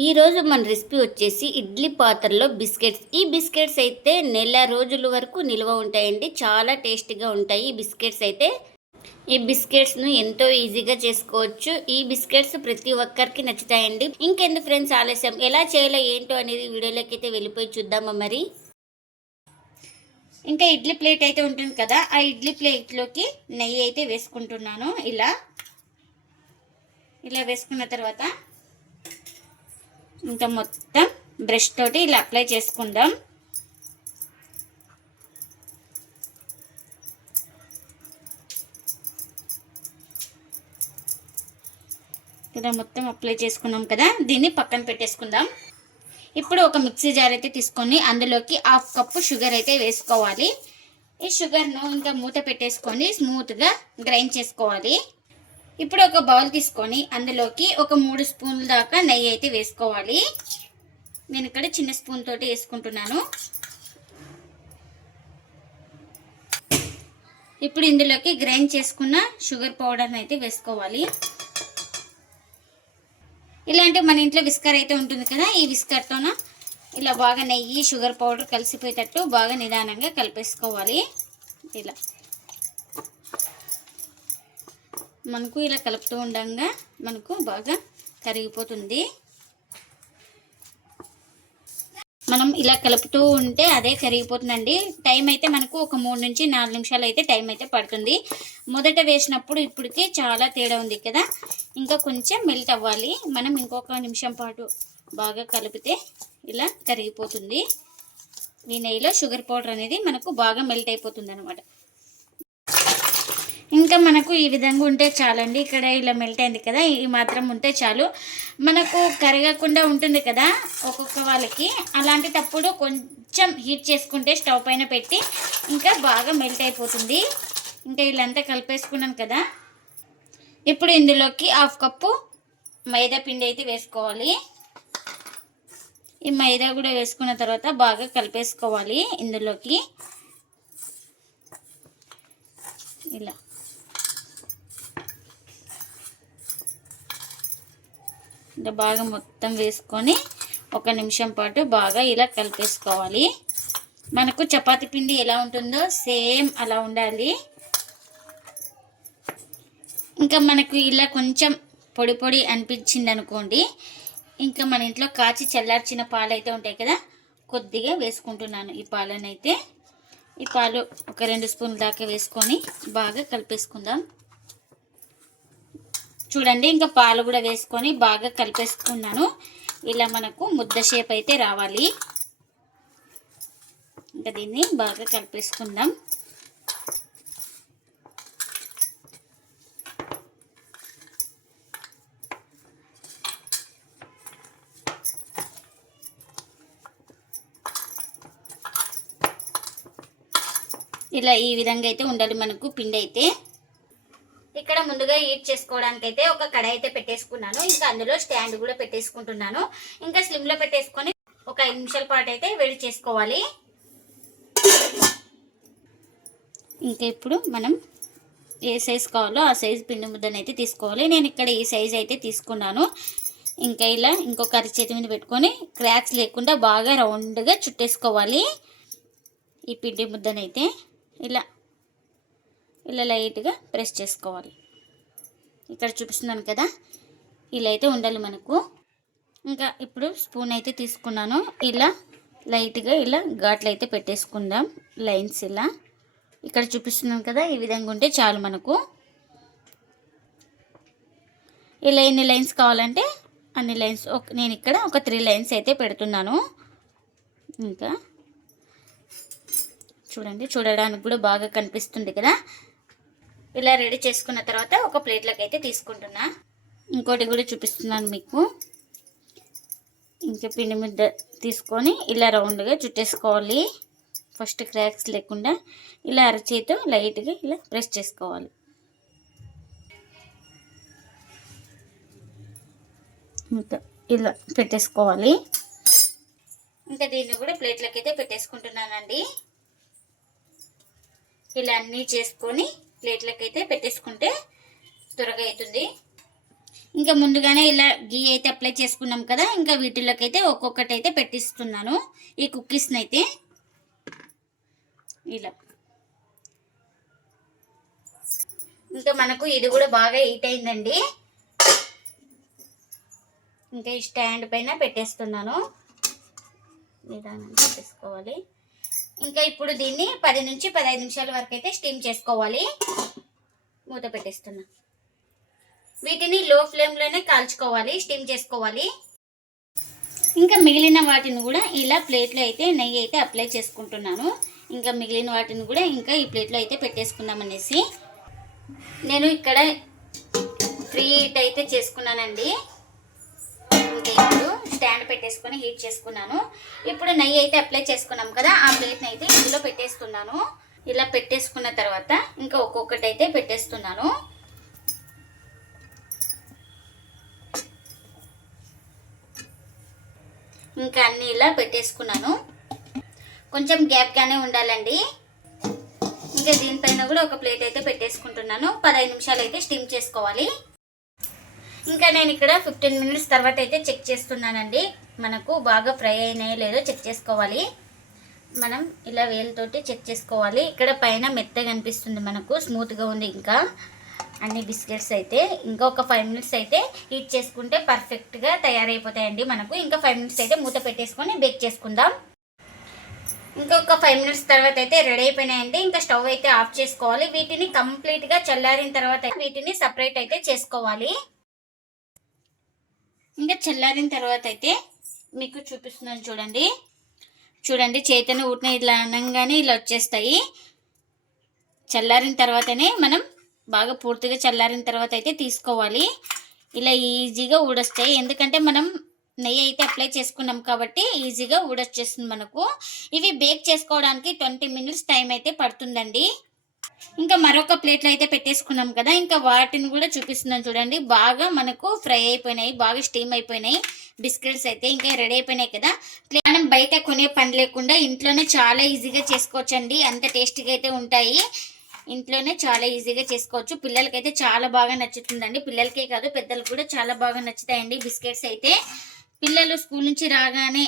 ఈరోజు మన రెసిపీ వచ్చేసి ఇడ్లీ పాత్రలో బిస్కెట్స్. ఈ బిస్కెట్స్ అయితే నెల రోజుల వరకు నిల్వ ఉంటాయండి. చాలా టేస్టీగా ఉంటాయి ఈ బిస్కెట్స్ అయితే. ఈ బిస్కెట్స్ను ఎంతో ఈజీగా చేసుకోవచ్చు. ఈ బిస్కెట్స్ ప్రతి ఒక్కరికి నచ్చుతాయండి. ఇంకెందుకు ఫ్రెండ్స్ ఆలస్యం? ఎలా చేయాలో ఏంటో అనేది వీడియోలోకి అయితే వెళ్ళిపోయి చూద్దామా మరి? ఇంకా ఇడ్లీ ప్లేట్ అయితే ఉంటుంది కదా ఆ ఇడ్లీ ప్లేట్లోకి నెయ్యి అయితే వేసుకుంటున్నాను. ఇలా ఇలా వేసుకున్న తర్వాత ఇంకా మొత్తం బ్రష్ తోటి ఇలా అప్లై చేసుకుందాం. ఇలా మొత్తం అప్లై చేసుకున్నాం కదా దీన్ని పక్కన పెట్టేసుకుందాం. ఇప్పుడు ఒక మిక్సీ జార్ అయితే తీసుకొని అందులోకి హాఫ్ కప్పు షుగర్ అయితే వేసుకోవాలి. ఈ షుగర్ను ఇంకా మూత పెట్టేసుకొని స్మూత్గా గ్రైండ్ చేసుకోవాలి. ఇప్పుడు ఒక బౌల్ తీసుకొని అందులోకి ఒక మూడు స్పూన్ల దాకా నెయ్యి అయితే వేసుకోవాలి. నేను ఇక్కడ చిన్న స్పూన్ తోటి వేసుకుంటున్నాను. ఇప్పుడు ఇందులోకి గ్రైండ్ చేసుకున్న షుగర్ పౌడర్ని అయితే వేసుకోవాలి. ఇలాంటి మన ఇంట్లో విస్కర్ అయితే ఉంటుంది కదా ఈ విస్కర్తోన ఇలా బాగా నెయ్యి షుగర్ పౌడర్ కలిసిపోయేటట్టు బాగా నిదానంగా కలిపేసుకోవాలి. ఇలా. మనకు ఇలా కలుపుతూ ఉండగా మనకు బాగా కరిగిపోతుంది. మనం ఇలా కలుపుతూ ఉంటే అదే కరిగిపోతుందండి. టైం అయితే మనకు ఒక మూడు నుంచి నాలుగు నిమిషాలు అయితే టైం అయితే పడుతుంది. మొదట వేసినప్పుడు ఇప్పటికి చాలా తేడా ఉంది కదా. ఇంకా కొంచెం మెల్ట్ అవ్వాలి. మనం ఇంకొక నిమిషం పాటు బాగా కలిపితే ఇలా కరిగిపోతుంది. ఈ నెయ్యిలో షుగర్ పౌడర్ అనేది మనకు బాగా మెల్ట్ అయిపోతుంది అనమాట ఇంకా మనకు ఈ విధంగా ఉంటే చాలండి. ఇక్కడ ఇలా మెల్ట్ అయింది కదా ఈ మాత్రం ఉంటే చాలు. మనకు కరగకుండా ఉంటుంది కదా ఒక్కొక్క వాళ్ళకి. అలాంటిటప్పుడు కొంచెం హీట్ చేసుకుంటే స్టవ్ పైన పెట్టి ఇంకా బాగా మెల్ట్ అయిపోతుంది. ఇంకా ఇలాంతా కలిపేసుకున్నాం కదా. ఇప్పుడు ఇందులోకి హాఫ్ కప్పు మైదా పిండి అయితే వేసుకోవాలి. ఈ మైదా కూడా వేసుకున్న తర్వాత బాగా కలిపేసుకోవాలి ఇందులోకి. ఇలా. ఇలా బాగా మొత్తం వేసుకొని ఒక నిమిషం పాటు బాగా ఇలా కలిపేసుకోవాలి. మనకు చపాతి పిండి ఎలా ఉంటుందో సేమ్ అలా ఉండాలి. ఇంకా మనకు ఇలా కొంచెం పొడి పొడి అనిపించింది అనుకోండి. ఇంకా మన ఇంట్లో కాచి చల్లార్చిన పాలు అయితే ఉంటాయి కదా కొద్దిగా వేసుకుంటున్నాను ఈ పాలనైతే. ఈ పాలు ఒక రెండు స్పూన్ల దాకా వేసుకొని బాగా కలిపేసుకుందాం. చూడండి ఇంకా పాలు కూడా వేసుకొని బాగా కలిపేసుకున్నాను. ఇలా మనకు ముద్ద షేప్ అయితే రావాలి. ఇంకా దీన్ని బాగా కలిపేసుకుందాం. ఇలా ఈ విధంగా అయితే ఉండాలి మనకు పిండి అయితే. ఇక్కడ హీట్ చేసుకోవడానికి అయితే ఒక కడాయి అయితే పెట్టేసుకున్నాను. ఇంకా అందులో స్టాండ్ కూడా పెట్టేసుకుంటున్నాను. ఇంకా స్లిమ్లో పెట్టేసుకొని ఒక ఐదు నిమిషాల పాటు అయితే వేడి చేసుకోవాలి. ఇంకా ఇప్పుడు మనం ఏ సైజ్ కావాలో ఆ సైజ్ పిండి ముద్దను అయితే తీసుకోవాలి. నేను ఇక్కడ ఈ సైజ్ అయితే తీసుకున్నాను. ఇంకా ఇలా ఇంకొక అరిచేతి మీద పెట్టుకొని క్రాక్స్ లేకుండా బాగా రౌండ్గా చుట్టేసుకోవాలి. ఈ పిండి ముద్దనైతే ఇలా ఇలా లైట్గా ప్రెస్ చేసుకోవాలి. ఇక్కడ చూపిస్తున్నాను కదా. ఇలా అయితే ఉండాలి మనకు. ఇంకా ఇప్పుడు స్పూన్ అయితే తీసుకున్నాను. ఇలా లైట్గా ఇలా ఘాట్లు అయితే పెట్టేసుకుందాం. లైన్స్ ఇలా. ఇక్కడ చూపిస్తున్నాను కదా ఈ విధంగా ఉంటే చాలు మనకు. ఇలా ఎన్ని లైన్స్ కావాలంటే అన్ని లైన్స్. ఒక నేను ఇక్కడ ఒక త్రీ లైన్స్ అయితే పెడుతున్నాను. ఇంకా చూడండి చూడడానికి కూడా బాగా కనిపిస్తుంది కదా. ఇలా రెడీ చేసుకున్న తర్వాత ఒక ప్లేట్లోకి అయితే తీసుకుంటున్నా. ఇంకోటి కూడా చూపిస్తున్నాను మీకు. ఇంకా పిండి ముద్ద తీసుకొని ఇలా రౌండ్గా చుట్టేసుకోవాలి. ఫస్ట్ క్రాక్స్ లేకుండా ఇలా అరచేతో లైట్గా ఇలా ప్రెస్ చేసుకోవాలి. ఇంకా ఇలా పెట్టేసుకోవాలి. ఇంకా దీన్ని కూడా ప్లేట్లోకి అయితే పెట్టేసుకుంటున్నానండి. ఇలా అన్నీ చేసుకొని ప్లేట్లకి అయితే పెట్టేసుకుంటే త్వరగా అవుతుంది. ఇంకా ముందుగానే ఇలా గీ అయితే అప్లై చేసుకున్నాం కదా ఇంకా వీటిలోకి అయితే ఒక్కొక్కటి అయితే పెట్టిస్తున్నాను. ఈ కుక్కీస్ని అయితే ఇలా. ఇంకా మనకు ఇది కూడా బాగా హీట్ అయిందండి. ఇంకా ఈ స్టాండ్ పైన పెట్టేస్తున్నాను. నిదానంగా పెట్టేసుకోవాలి ఇంకా ఇప్పుడు దీన్ని పది నుంచి పదహైదు నిమిషాల వరకు అయితే స్టీమ్ చేసుకోవాలి. మూత పెట్టేస్తున్నా. వీటిని లో ఫ్లేమ్లోనే కాల్చుకోవాలి స్టీమ్ చేసుకోవాలి. ఇంకా మిగిలిన వాటిని కూడా ఇలా ప్లేట్లో అయితే నెయ్యి అయితే అప్లై చేసుకుంటున్నాను. ఇంకా మిగిలిన వాటిని కూడా ఇంకా ఈ ప్లేట్లో అయితే పెట్టేసుకుందాం అనేసి. నేను ఇక్కడ ఫ్రీ హీట్ అయితే చేసుకున్నానండి. ఇంకా ఇప్పుడు స్టాండ్ పెట్టేసుకొని హీట్ చేసుకున్నాను. ఇప్పుడు నెయ్యి అయితే అప్లై చేసుకున్నాం కదా ఆ ప్లేట్ని అయితే ఇందులో పెట్టేస్తున్నాను ఇలా పెట్టేసుకున్న తర్వాత ఇంకా ఒక్కొక్కటి అయితే పెట్టేస్తున్నాను. ఇంకా అన్ని ఇలా పెట్టేసుకున్నాను. కొంచెం గ్యాప్గానే ఉండాలండి. ఇంకా దీనిపైన కూడా ఒక ప్లేట్ అయితే పెట్టేసుకుంటున్నాను. పదహైదు నిమిషాలు అయితే స్టీమ్ చేసుకోవాలి. ఇంకా నేను ఇక్కడ ఫిఫ్టీన్ మినిట్స్ తర్వాత అయితే చెక్ చేస్తున్నానండి. మనకు బాగా ఫ్రై అయినాయో లేదో చెక్ చేసుకోవాలి. మనం ఇలా వేలుతోటి చెక్ చేసుకోవాలి. ఇక్కడ పైన మెత్తగా అనిపిస్తుంది మనకు స్మూత్గా ఉంది ఇంకా. అన్ని బిస్కెట్స్ అయితే ఇంకా ఒక ఫైవ్ మినిట్స్ అయితే హీట్ చేసుకుంటే పర్ఫెక్ట్గా తయారైపోతాయండి మనకు. ఇంకా ఫైవ్ మినిట్స్ అయితే మూత పెట్టేసుకొని బేక్ చేసుకుందాం. ఇంకొక ఫైవ్ మినిట్స్ తర్వాత అయితే రెడీ అయిపోయినాయండి. ఇంకా స్టవ్ అయితే ఆఫ్ చేసుకోవాలి. వీటిని కంప్లీట్గా చల్లారిన తర్వాత వీటిని సపరేట్ అయితే చేసుకోవాలి. ఇంకా చల్లారిన తర్వాత అయితే మీకు చూపిస్తున్నాను చూడండి. చూడండి చేతను ఊటిన ఇలా అనగానే ఇలా వచ్చేస్తాయి. చల్లారిన తర్వాతనే మనం బాగా పూర్తిగా చల్లారిన తర్వాత అయితే తీసుకోవాలి. ఇలా ఈజీగా ఊడొస్తాయి. ఎందుకంటే మనం నెయ్యి అయితే అప్లై చేసుకున్నాం కాబట్టి ఈజీగా ఊడొచ్చేస్తుంది మనకు. ఇవి బేక్ చేసుకోవడానికి ట్వంటీ మినిట్స్ టైం అయితే పడుతుందండి. ఇంకా మరొక ప్లేట్లో అయితే పెట్టేసుకున్నాం కదా. ఇంకా వాటిని కూడా చూపిస్తున్నాను చూడండి. బాగా మనకు ఫ్రై అయిపోయినాయి బాగా స్టీమ్ అయిపోయినాయి. బిస్కెట్స్ అయితే ఇంకా రెడీ అయిపోయినాయి కదా. మనం బయట కొనే పని లేకుండా ఇంట్లోనే చాలా ఈజీగా చేసుకోవచ్చండి. అంత టేస్టీగా అయితే ఉంటాయి. ఇంట్లోనే చాలా ఈజీగా చేసుకోవచ్చు. పిల్లలకైతే చాలా బాగా నచ్చుతుందండి. పిల్లలకే కాదు పెద్దలకు కూడా చాలా బాగా నచ్చుతాయండి బిస్కెట్స్ అయితే. పిల్లలు స్కూల్ నుంచి రాగానే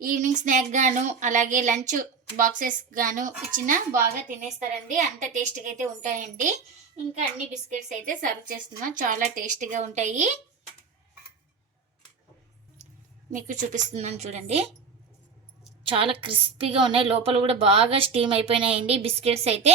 ఈవినింగ్ స్నాక్ గాను అలాగే లంచ్ బాక్సెస్ గాను ఇచ్చిన బాగా తినేస్తారండి. అంత టేస్టీగా అయితే ఉంటాయండి. ఇంకా అన్ని బిస్కెట్స్ అయితే సర్వ్ చేస్తున్నాం. చాలా టేస్టీగా ఉంటాయి. మీకు చూపిస్తున్నాను చూడండి. చాలా క్రిస్పీగా ఉన్నాయి. లోపల కూడా బాగా స్టీమ్ అయిపోయినాయండి బిస్కెట్స్ అయితే.